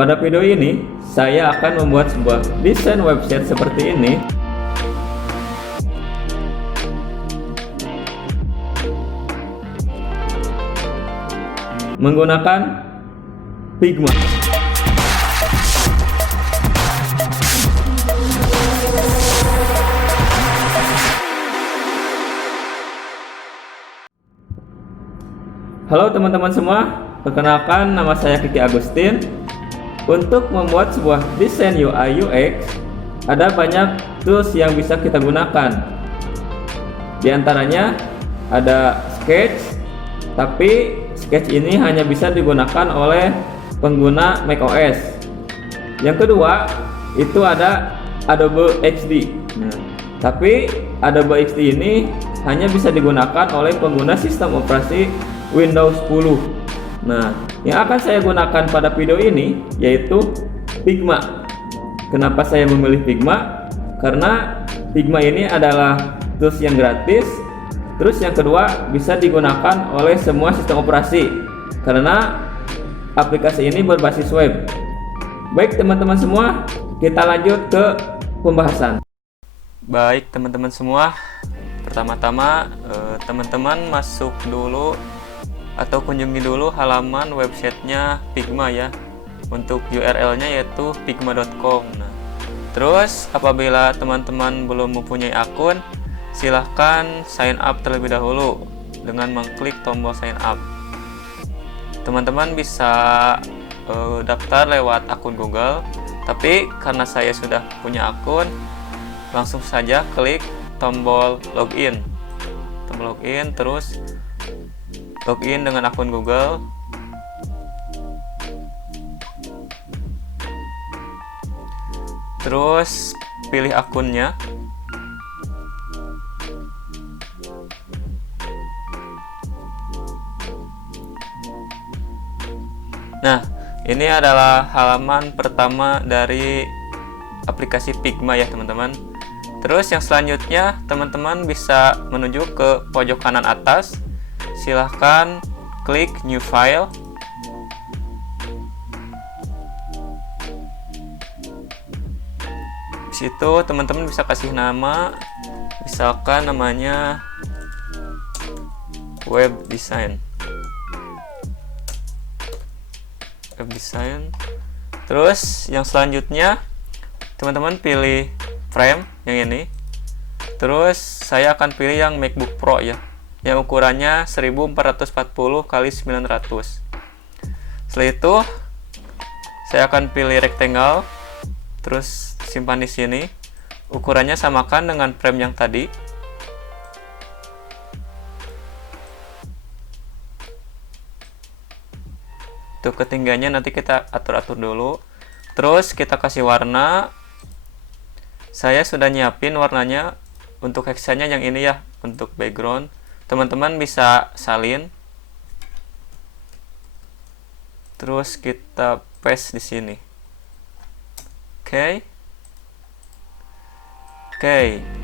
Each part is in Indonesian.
Pada video ini, saya akan membuat sebuah desain website seperti ini menggunakan Figma. Halo teman-teman semua, perkenalkan nama saya Kiki Agustin. Untuk membuat sebuah desain UI UX, ada banyak tools yang bisa kita gunakan. Di antaranya ada Sketch, tapi Sketch ini hanya bisa digunakan oleh pengguna macOS. Yang kedua, itu ada Adobe XD. Tapi Adobe XD ini hanya bisa digunakan oleh pengguna sistem operasi Windows 10. Nah, yang akan saya gunakan pada video ini yaitu Figma. Kenapa saya memilih Figma? Karena Figma ini adalah tools yang gratis. Terus yang kedua, bisa digunakan oleh semua sistem operasi karena aplikasi ini berbasis web. Baik teman-teman semua, kita lanjut ke pembahasan. Baik teman-teman semua, pertama-tama teman-teman masuk dulu atau kunjungi dulu halaman websitenya Figma ya. Untuk URL-nya yaitu figma.com. Nah, terus apabila teman-teman belum mempunyai akun, silahkan sign up terlebih dahulu dengan mengklik tombol sign up. Teman-teman bisa daftar lewat akun Google, tapi karena saya sudah punya akun, langsung saja klik tombol login. Tombol login, terus login dengan akun Google. Terus pilih akunnya. Nah, ini adalah halaman pertama dari aplikasi Figma ya teman-teman. Terus yang selanjutnya teman-teman bisa menuju ke pojok kanan atas. Silahkan klik new file. Di situ teman-teman bisa kasih nama, misalkan namanya web design. Web design. Terus yang selanjutnya teman-teman pilih frame yang ini. Terus saya akan pilih yang MacBook Pro ya, yang ukurannya 1440 x 900. Setelah itu saya akan pilih rectangle, terus simpan di sini. Ukurannya samakan dengan frame yang tadi. Untuk ketinggiannya nanti kita atur-atur dulu. Terus kita kasih warna. Saya sudah nyiapin warnanya untuk hexanya yang ini ya, untuk background. Teman-teman bisa salin. Terus kita paste di sini. Oke.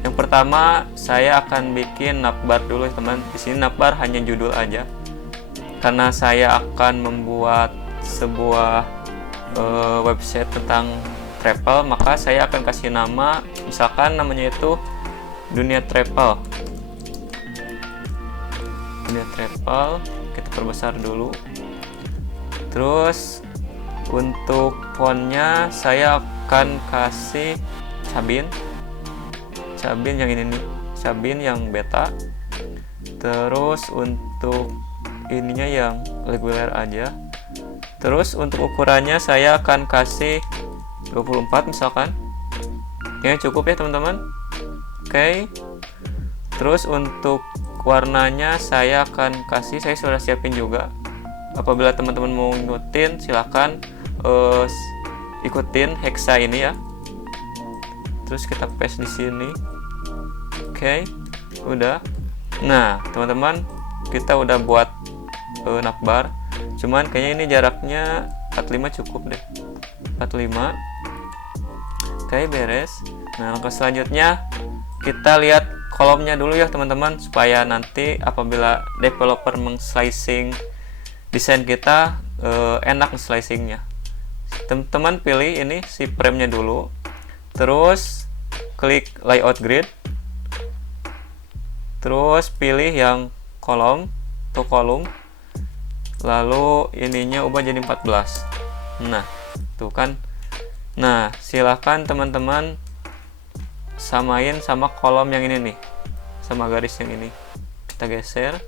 Yang pertama saya akan bikin navbar dulu teman. Di sini navbar hanya judul aja. Karena saya akan membuat sebuah website tentang travel, maka saya akan kasih nama, misalkan namanya itu Dunia Travel. Kita perbesar dulu. Terus untuk fontnya saya akan kasih Sabin yang ini nih, Sabin yang beta. Terus untuk ininya yang regular aja. Terus untuk ukurannya saya akan kasih 24 misalkan. Oke, cukup ya teman-teman. Oke. Terus untuk warnanya saya akan kasih, saya sudah siapin juga. Apabila teman-teman mau ngikutin, silahkan ikutin hexa ini ya. Terus kita paste di sini. Oke, udah. Nah, teman-teman, kita udah buat navbar. Cuman kayaknya ini jaraknya 45 cukup deh. 45. Oke, beres. Nah, langkah selanjutnya kita lihat kolomnya dulu ya teman-teman, supaya nanti apabila developer mengslicing desain kita enak slicingnya. teman-teman pilih ini si frame-nya dulu, terus klik layout grid, terus pilih yang kolom to kolom, lalu ininya ubah jadi 14. Nah tuh kan. Nah silahkan teman-teman samain sama kolom yang ini nih, sama garis yang ini, kita geser.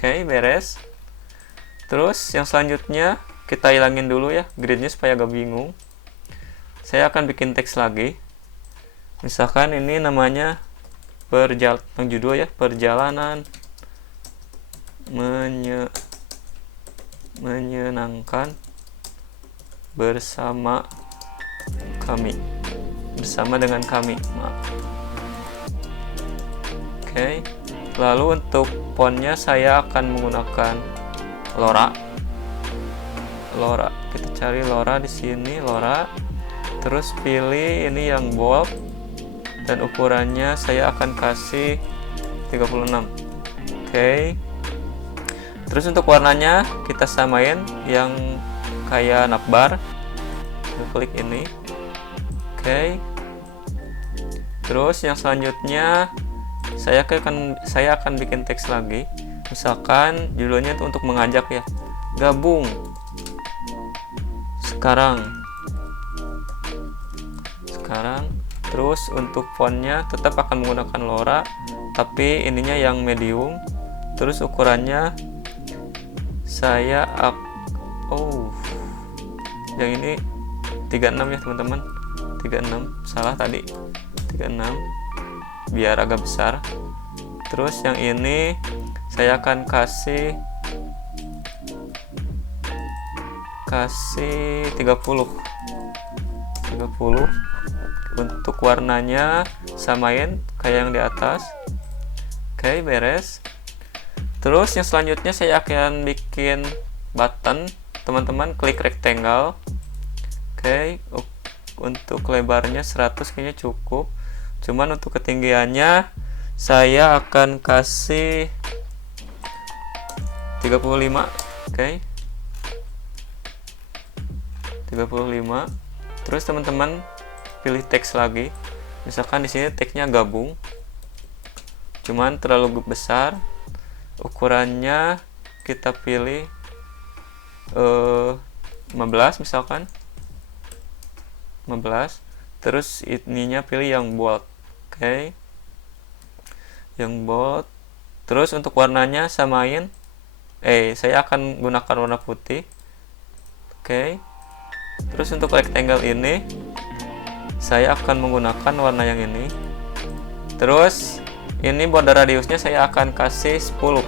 Oke, beres. Terus yang selanjutnya kita hilangin dulu ya gridnya supaya gak bingung. Saya akan bikin teks lagi. Misalkan ini namanya judul ya, perjalanan menyenangkan bersama kami, bersama dengan kami, maaf. Oke. Lalu untuk fontnya saya akan menggunakan Lora. Kita cari Lora di sini, Lora. Terus pilih ini yang bold dan ukurannya saya akan kasih 36. Oke. Terus untuk warnanya kita samain yang kayak navbar. Klik ini. Oke. Terus yang selanjutnya saya akan bikin teks lagi. Misalkan judulnya itu untuk mengajak ya, gabung sekarang. Terus untuk fontnya tetap akan menggunakan Lora, tapi ininya yang medium. Terus ukurannya saya yang ini 36 ya teman-teman, 36, salah tadi, 36 biar agak besar. Terus yang ini saya akan kasih 30. Untuk warnanya samain kayak yang di atas. Oke, beres. Terus yang selanjutnya saya akan bikin button. Teman-teman klik rectangle. Oke, untuk lebarnya 100 kayaknya cukup. Cuman untuk ketinggiannya saya akan kasih 35. Oke. 35. Terus teman-teman pilih teks lagi. Misalkan di sini teksnya gabung. Cuman terlalu besar. Ukurannya kita pilih 15 misalkan. 15. Terus ininya pilih yang bold. Oke. Yang bold. Terus untuk warnanya samain. Saya akan gunakan warna putih. Oke. Terus untuk rectangle ini saya akan menggunakan warna yang ini. Terus ini border radiusnya saya akan kasih 10.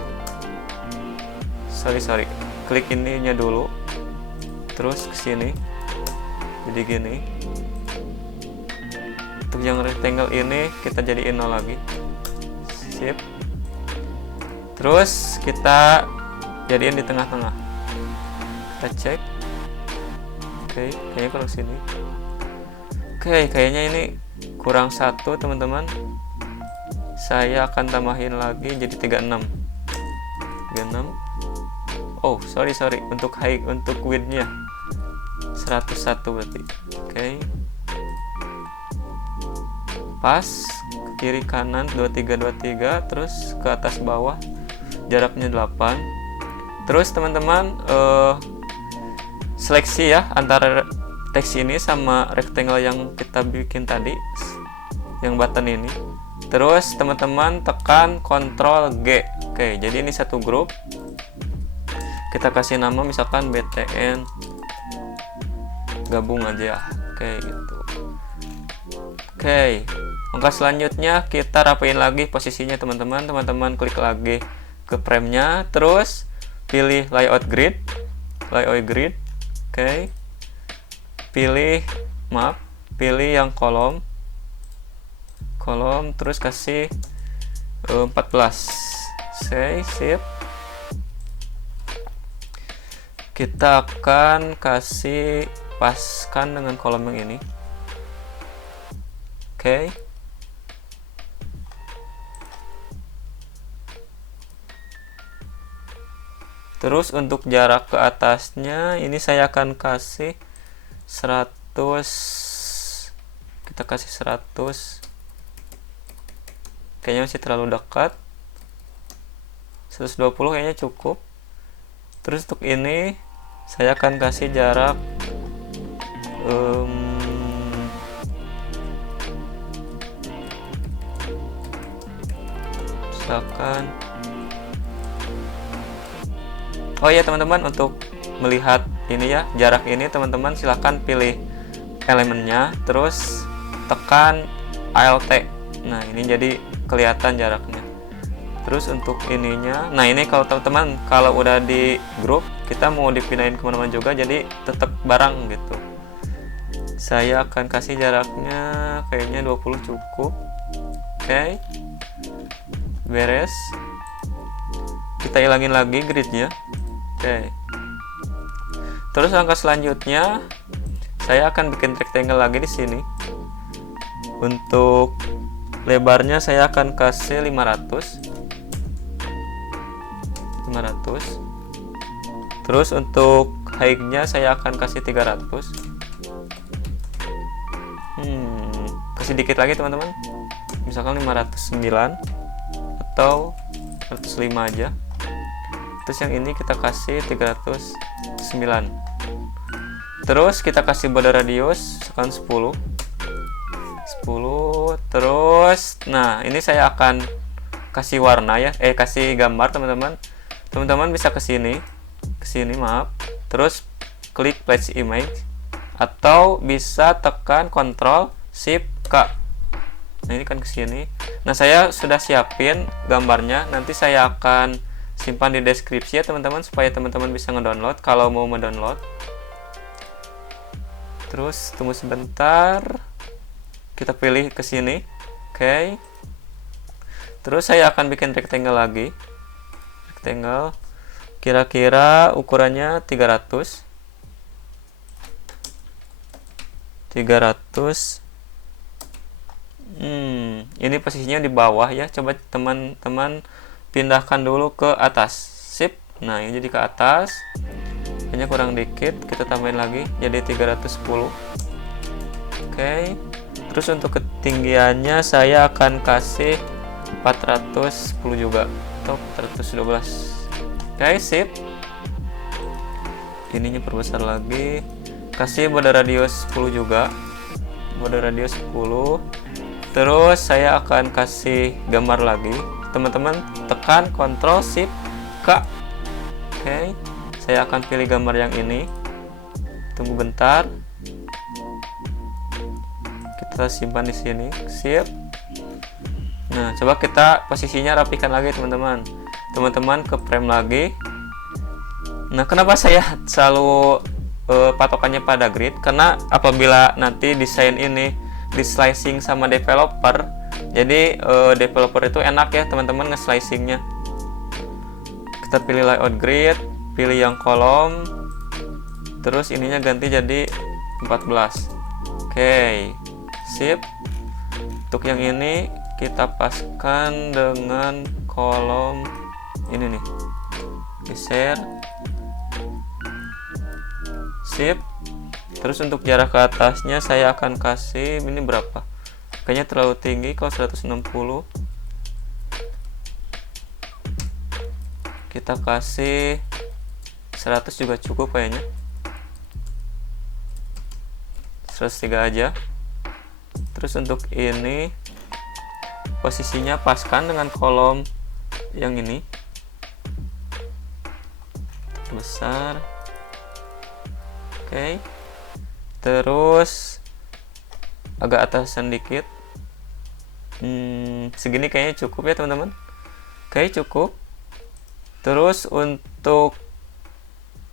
Sorry. Klik ininya dulu. Terus ke sini. Jadi gini. Untuk yang rectangle ini kita jadiin 0 lagi. Sip. Terus kita jadiin di tengah-tengah. Kita cek. Oke, kayaknya kurang sini. Oke, kayaknya ini kurang 1 teman-teman. Saya akan tambahin lagi jadi 36. Oh, sorry. Untuk width-nya 101 berarti. Oke. Pas ke kiri kanan 23, terus ke atas bawah jaraknya 8. Terus teman-teman seleksi ya antara teks ini sama rectangle yang kita bikin tadi, yang button ini. Terus teman-teman tekan Ctrl G. Oke, jadi ini satu grup. Kita kasih nama misalkan BTN gabung aja ya. Oke, gitu. Oke, langkah selanjutnya kita rapiin lagi posisinya teman-teman. Teman-teman klik lagi ke frame-nya, terus pilih layout grid. Oke. Pilih yang kolom, terus kasih 14. Sip. Kita akan kasih paskan dengan kolom yang ini. Oke. Terus untuk jarak ke atasnya ini saya akan kasih 100, kita kasih 100, kayaknya masih terlalu dekat. 120 kayaknya cukup. Terus untuk ini saya akan kasih jarak misalkan, oh ya teman-teman, untuk melihat ini ya, jarak ini teman-teman silahkan pilih elemennya, terus tekan Alt. Nah ini jadi kelihatan jaraknya. Terus untuk ininya, nah ini kalau teman-teman kalau udah di grup, kita mau dipindahin kemana-mana juga, jadi tetap bareng gitu. Saya akan kasih jaraknya kayaknya 20 cukup. Oke, beres. Kita hilangin lagi gridnya. Oke. Terus langkah selanjutnya saya akan bikin rectangle lagi di sini. Untuk lebarnya saya akan kasih 500. Terus untuk height-nya saya akan kasih 300. Kasih dikit lagi teman-teman, misalkan 509 atau 105 aja. Terus yang ini kita kasih 309. Terus kita kasih border radius misalkan 10. Terus nah ini saya akan kasih warna ya, kasih gambar teman-teman. Teman-teman bisa ke sini maaf. Terus klik place image atau bisa tekan Ctrl Shift K. Nah ini kan ke sini. Nah saya sudah siapin gambarnya, nanti saya akan simpan di deskripsi ya teman-teman, supaya teman-teman bisa ngedownload kalau mau mendownload. Terus tunggu sebentar, kita pilih ke sini. Oke. Terus saya akan bikin rectangle lagi. Rectangle kira-kira ukurannya 300. Ini posisinya di bawah ya. Coba teman-teman pindahkan dulu ke atas. Sip. Nah, ini jadi ke atas. Kayaknya kurang dikit, kita tambahin lagi jadi 310. Oke. Terus untuk ketinggiannya saya akan kasih 410 juga atau 412. Oke, sip. Ininya perbesar lagi. Kasih border radius 10 juga. Border radius 10. Terus saya akan kasih gambar lagi. Teman-teman tekan Ctrl Shift K. Oke. Saya akan pilih gambar yang ini. Tunggu bentar. Kita simpan di sini. Sip. Nah, coba kita posisinya rapikan lagi teman-teman. Teman-teman ke frame lagi. Nah, kenapa saya selalu patokannya pada grid? Karena apabila nanti desain ini di slicing sama developer, jadi developer itu enak ya teman-teman nge-slicingnya. Kita pilih layout grid, pilih yang kolom, terus ininya ganti jadi 14. Oke, sip. Untuk yang ini kita paskan dengan kolom ini nih, geser, sip. Terus untuk jarak ke atasnya saya akan kasih ini berapa, kayaknya terlalu tinggi kalau 160. Kita kasih 100 juga cukup kayaknya, 103 aja. Terus untuk ini posisinya paskan dengan kolom yang ini besar. Oke. Terus agak atasan dikit. Segini kayaknya cukup ya teman-teman. Oke, cukup. Terus untuk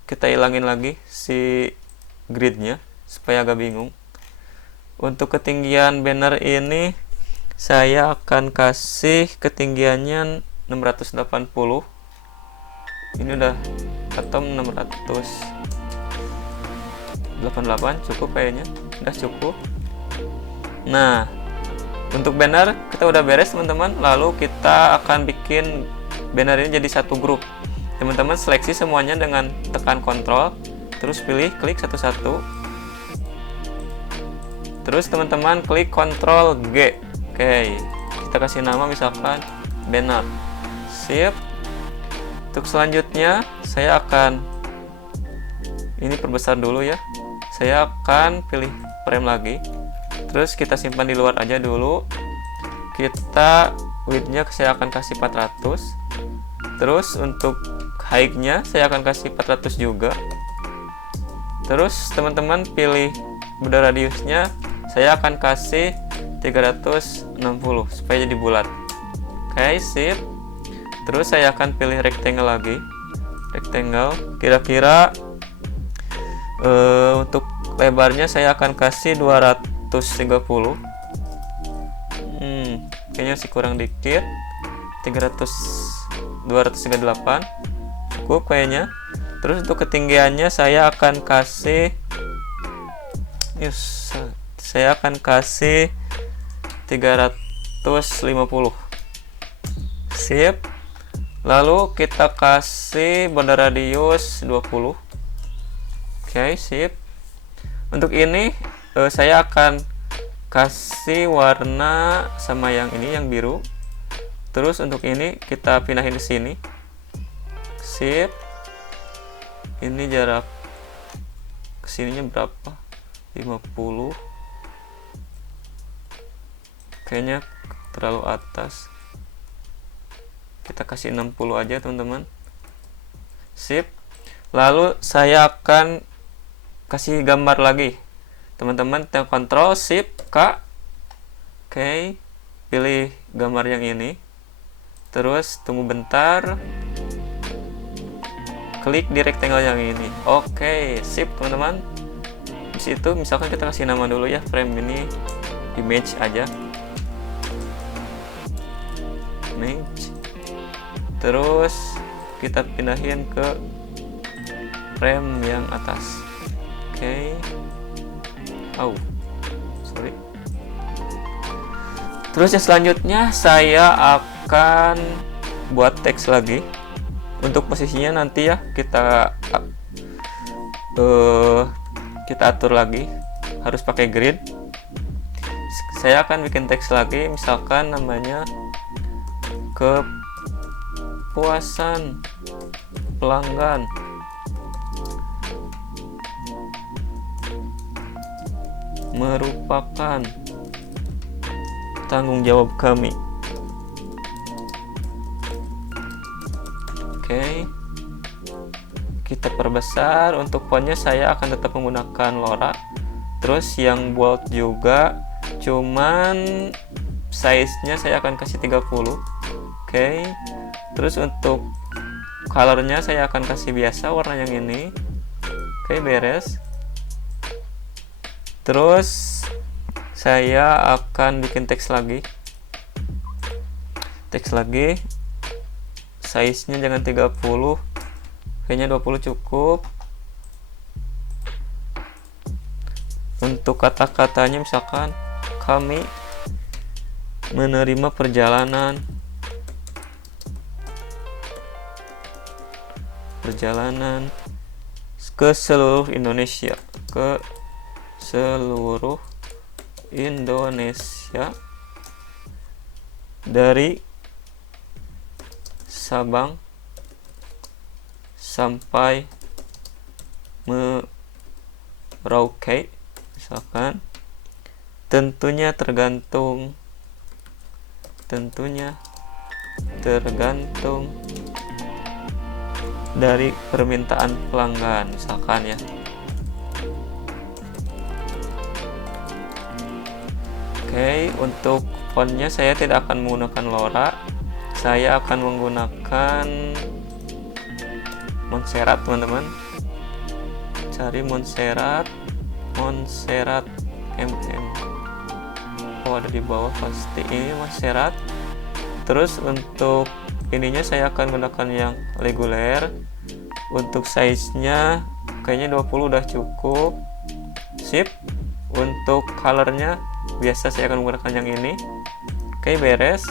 kita hilangin lagi si gridnya supaya agak bingung. Untuk ketinggian banner ini saya akan kasih ketinggiannya 680. Ini udah atom 688, cukup kayaknya, udah cukup. Nah, untuk banner kita udah beres teman-teman. Lalu kita akan bikin banner ini jadi satu grup. teman-teman seleksi semuanya dengan tekan kontrol, terus pilih klik satu-satu, terus teman-teman klik kontrol G. Oke, kita kasih nama misalkan banner. Sip. Untuk selanjutnya saya akan ini perbesar dulu ya, saya akan pilih frame lagi, terus kita simpan di luar aja dulu. Kita width-nya saya akan kasih 400, terus untuk height-nya saya akan kasih 400 juga. Terus teman-teman pilih border radiusnya, saya akan kasih 360 supaya jadi bulat. Oke, sip. Terus saya akan pilih rectangle lagi, rectangle. Kira-kira untuk lebarnya saya akan kasih 230. Kayaknya masih kurang dikit. 238 cukup kayaknya. Terus untuk ketinggiannya saya akan kasih 350. Sip. Lalu kita kasih border radius 20. Oke, sip. Untuk ini saya akan kasih warna sama yang ini, yang biru. Terus untuk ini kita pindahin ke sini. Sip. Ini jarak kesininya berapa? 50. Kayaknya terlalu atas. Kita kasih 60 aja, teman-teman. Sip. Lalu saya akan kasih gambar lagi. Teman-teman tekan kontrol shift K. Oke, pilih gambar yang ini. Terus tunggu bentar. Klik di rectangle yang ini. Oke, sip teman-teman. Di situ misalkan kita kasih nama dulu ya, frame ini image aja. Image. Terus kita pindahin ke frame yang atas. Oke. Sorry. Terus yang selanjutnya saya akan buat teks lagi. Untuk posisinya nanti ya kita atur lagi, harus pakai grid. Saya akan bikin teks lagi, misalkan namanya kepuasan pelanggan merupakan tanggung jawab kami. Oke, kita perbesar. Untuk fontnya saya akan tetap menggunakan LoRa. Terus yang bold juga, cuman size-nya saya akan kasih 30. Oke, terus untuk colornya saya akan kasih biasa, warna yang ini. Oke, beres. Terus saya akan bikin teks lagi. Teks lagi. Size-nya jangan 30. Kayaknya 20 cukup. Untuk kata-katanya misalkan kami menerima perjalanan ke seluruh Indonesia, dari Sabang sampai Merauke misalkan. Tentunya tergantung dari permintaan pelanggan misalkan ya. Oke, untuk fontnya saya tidak akan menggunakan LoRa, saya akan menggunakan Montserrat teman-teman. Cari Montserrat MM. Ada di bawah pasti ini Montserrat. Terus untuk ininya saya akan menggunakan yang reguler. Untuk size-nya kayaknya 20 udah cukup. Sip. Untuk colornya biasa saya akan menggunakan yang ini. Oke, beres.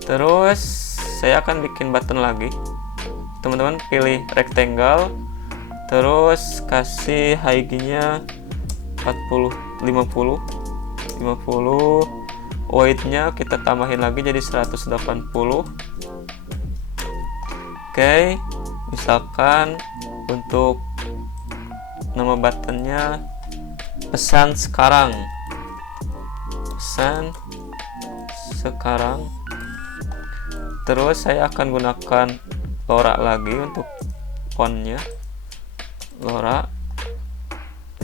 Terus saya akan bikin button lagi. Teman-teman pilih rectangle, terus kasih height-nya 40, 50, weight-nya kita tambahin lagi jadi 180. Oke, misalkan untuk nama buttonnya pesan sekarang, terus saya akan gunakan LoRa lagi untuk fontnya. LoRa,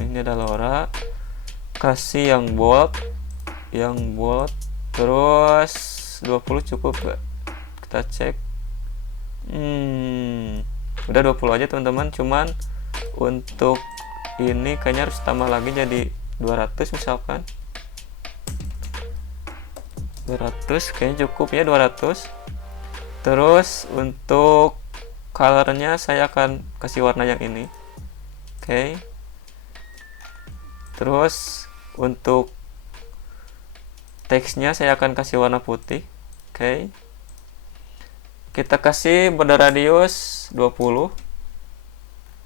ini ada LoRa, kasih yang bold, terus 20 cukup gak? Kita cek. Udah 20 aja teman-teman. Cuman untuk ini kayaknya harus tambah lagi jadi 200 misalkan. 200 kayaknya cukup ya, 200. Terus untuk colornya saya akan kasih warna yang ini. Oke. Terus untuk teksnya saya akan kasih warna putih. Oke. Kita kasih border radius 20.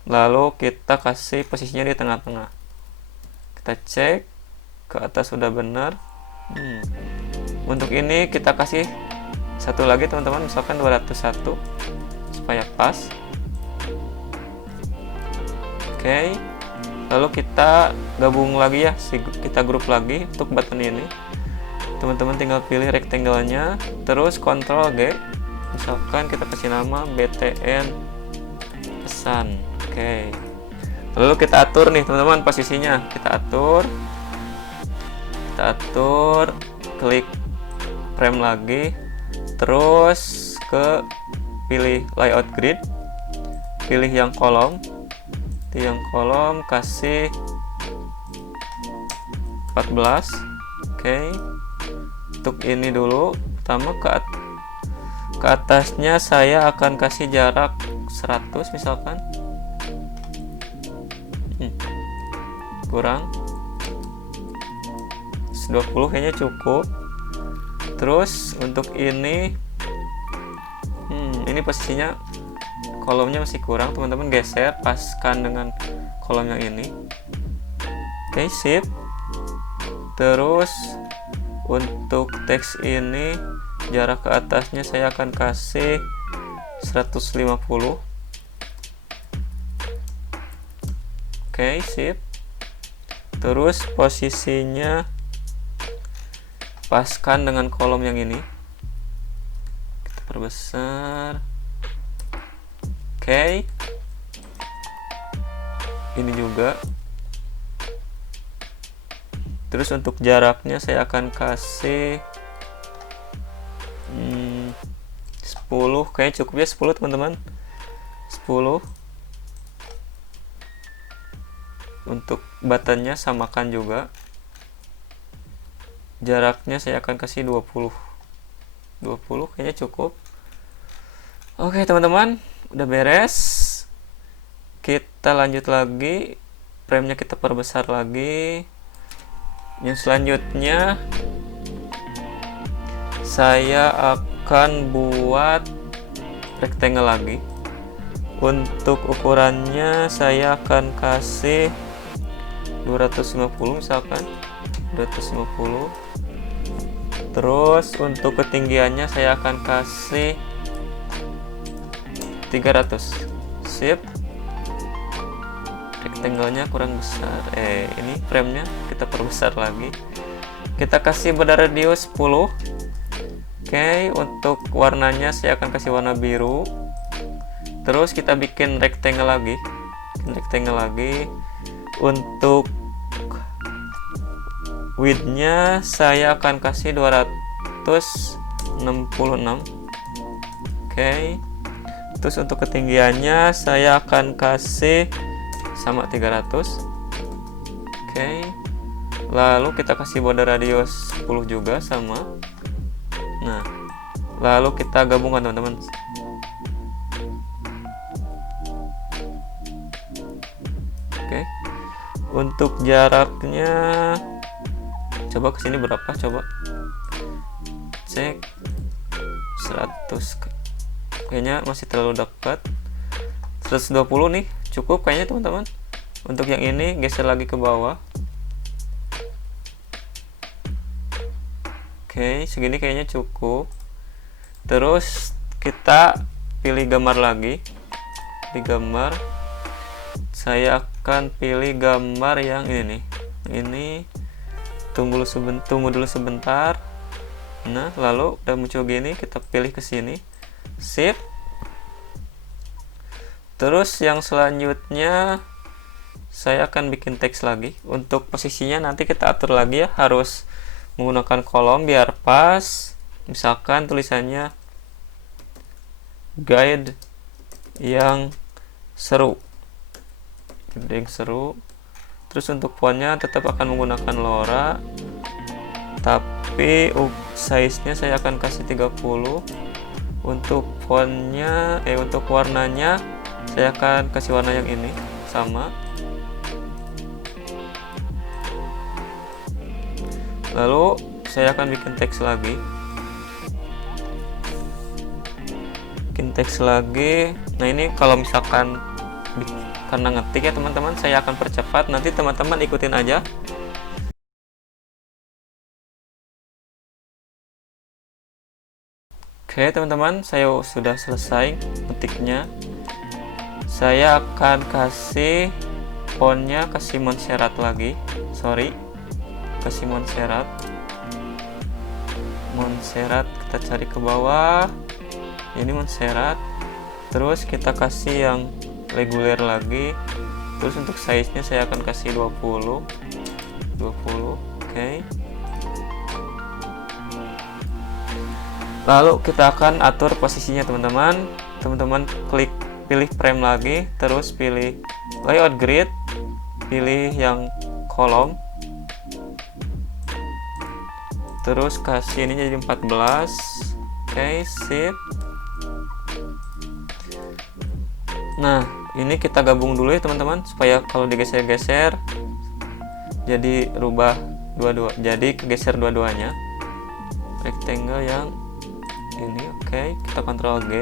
Lalu kita kasih posisinya di tengah-tengah. Kita cek ke atas sudah benar. Untuk ini kita kasih satu lagi teman-teman, misalkan 201 supaya pas. Oke. Lalu kita gabung lagi ya, kita grup lagi untuk button ini. Teman-teman tinggal pilih rectangle-nya, terus Ctrl G. Misalkan kita kasih nama BTN pesan. Oke. Lalu kita atur nih teman-teman posisinya. Kita atur, klik frame lagi, terus ke pilih layout grid, pilih yang kolom, kasih 14. Oke. Untuk ini dulu, pertama ke atasnya saya akan kasih jarak 100 misalkan. Kurang 20 kayaknya cukup. Terus untuk ini posisinya kolomnya masih kurang, teman-teman geser, paskan dengan kolom yang ini. Oke, sip. Terus untuk teks ini jarak ke atasnya saya akan kasih 150. Oke, sip. Terus posisinya paskan dengan kolom yang ini. Kita perbesar. Oke. Ini juga. Terus untuk jaraknya saya akan kasih 10, kayaknya cukup ya 10 teman-teman. 10. Untuk buttonnya samakan juga. Jaraknya saya akan kasih 20 kayaknya cukup. Oke teman-teman, udah beres. Kita lanjut lagi, framenya kita perbesar lagi. Yang selanjutnya saya akan buat rectangle lagi. Untuk ukurannya saya akan kasih 250 misalkan, 250. Terus untuk ketinggiannya saya akan kasih 300. Sip. Rectangle-nya kurang besar. Ini framenya kita perbesar lagi. Kita kasih border radius 10. Oke, untuk warnanya saya akan kasih warna biru. Terus kita bikin rectangle lagi. Untuk width-nya saya akan kasih 266. Oke. Terus untuk ketinggiannya saya akan kasih sama 300. Oke. Lalu kita kasih border radius 10 juga sama. Nah, lalu kita gabungkan teman-teman. Oke. Untuk jaraknya coba kesini berapa, coba cek 100. kayaknya masih terlalu dekat. 120 nih cukup kayaknya teman-teman. Untuk yang ini geser lagi ke bawah. Oke, segini kayaknya cukup. Terus kita pilih gambar lagi. Di gambar saya akan pilih gambar yang ini nih. Ini tunggu dulu sebentar. Nah, lalu udah muncul gini, kita pilih ke sini. Sip. Terus yang selanjutnya saya akan bikin teks lagi. Untuk posisinya nanti kita atur lagi ya, harus menggunakan kolom biar pas. Misalkan tulisannya guide yang seru, yang seru. Terus untuk fontnya tetap akan menggunakan Lora, tapi size-nya saya akan kasih 30. Untuk fontnya untuk warnanya saya akan kasih warna yang ini sama. Lalu saya akan bikin teks lagi. Nah, ini kalau misalkan karena ngetik ya teman-teman, saya akan percepat. Nanti teman-teman ikutin aja. Oke teman-teman, saya sudah selesai ngetiknya. Saya akan kasih fontnya, kasih Montserrat lagi. Kasih Montserrat. Kita cari ke bawah. Ini Montserrat. Terus kita kasih yang reguler lagi. Terus untuk size-nya saya akan kasih 20. Oke. Lalu kita akan atur posisinya teman-teman. Teman-teman pilih frame lagi, terus pilih layout grid, pilih yang kolom. Terus kasih ini jadi 14. Oke, sip. Nah, ini kita gabung dulu ya teman-teman, supaya kalau digeser-geser jadi rubah jadi kegeser dua-duanya. Rectangle yang ini, oke. Kita Ctrl G.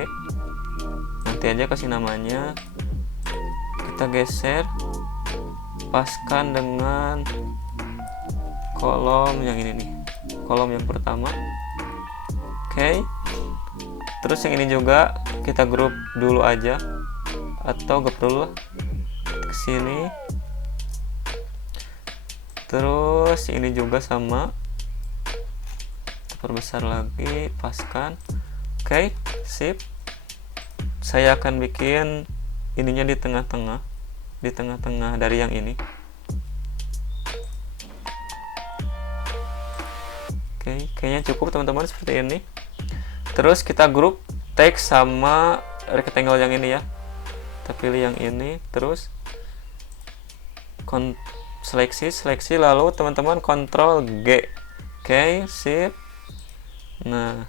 Nanti aja kasih namanya. Kita geser, paskan dengan kolom yang ini nih. Kolom yang pertama. Oke. Terus yang ini juga kita grup dulu aja, atau gak perlu lah, ke sini. Terus ini juga sama, perbesar lagi, paskan. Oke, sip. Saya akan bikin ininya di tengah-tengah dari yang ini. Oke, kayaknya cukup teman-teman seperti ini. Terus kita grup teks sama rectangle yang ini ya. Kita pilih yang ini, terus seleksi, lalu teman-teman Ctrl G. Oke, sip. Nah,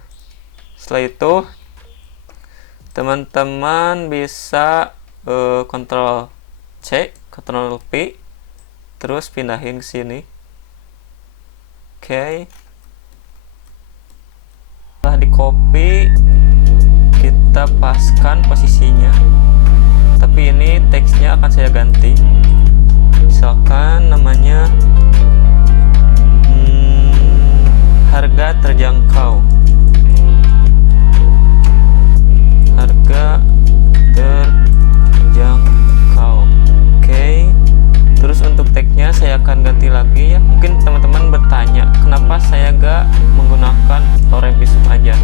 setelah itu teman-teman bisa Ctrl C, Ctrl P, terus pindahin ke sini. Oke. Setelah di copy, kita paskan posisinya. Tapi ini teksnya akan saya ganti. Misalkan namanya harga terjangkau. Harga terjangkau. Oke. Terus untuk teksnya saya akan ganti lagi ya. Mungkin teman-teman bertanya, kenapa saya gak menggunakan lorem issum aja.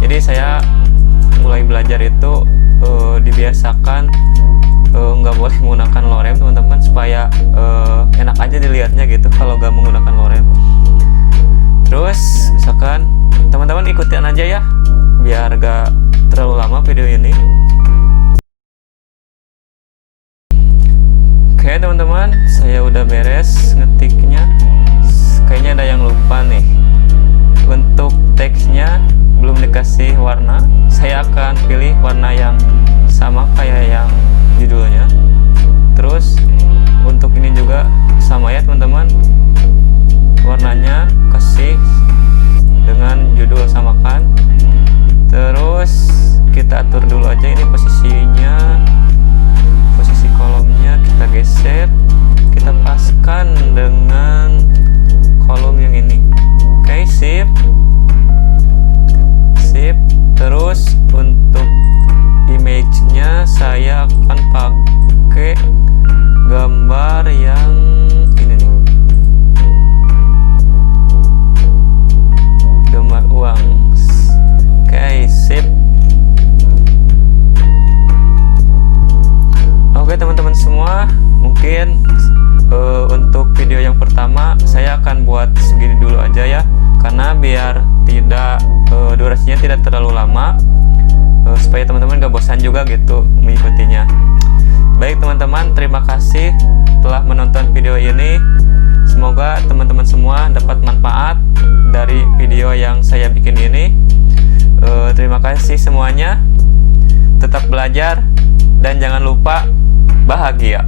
Jadi saya mulai belajar itu dibiasakan nggak boleh menggunakan lorem teman-teman, supaya enak aja dilihatnya gitu kalau nggak menggunakan lorem. Terus misalkan teman-teman ikutin aja ya, biar gak terlalu lama video ini. Oke teman-teman, saya udah beres ngetiknya. Kayaknya ada yang lupa nih. Untuk teksnya belum dikasih warna, saya akan pilih warna yang sama kayak yang judulnya. Terus untuk ini juga sama ya teman-teman, warnanya kasih dengan judul samakan. Terus kita atur dulu teman-teman semua, mungkin untuk video yang pertama saya akan buat segini dulu aja ya, karena biar tidak durasinya tidak terlalu lama, supaya teman-teman gak bosan juga gitu mengikutinya. Baik teman-teman, terima kasih telah menonton video ini. Semoga teman-teman semua dapat manfaat dari video yang saya bikin ini. Terima kasih semuanya. Tetap belajar dan jangan lupa bahagia.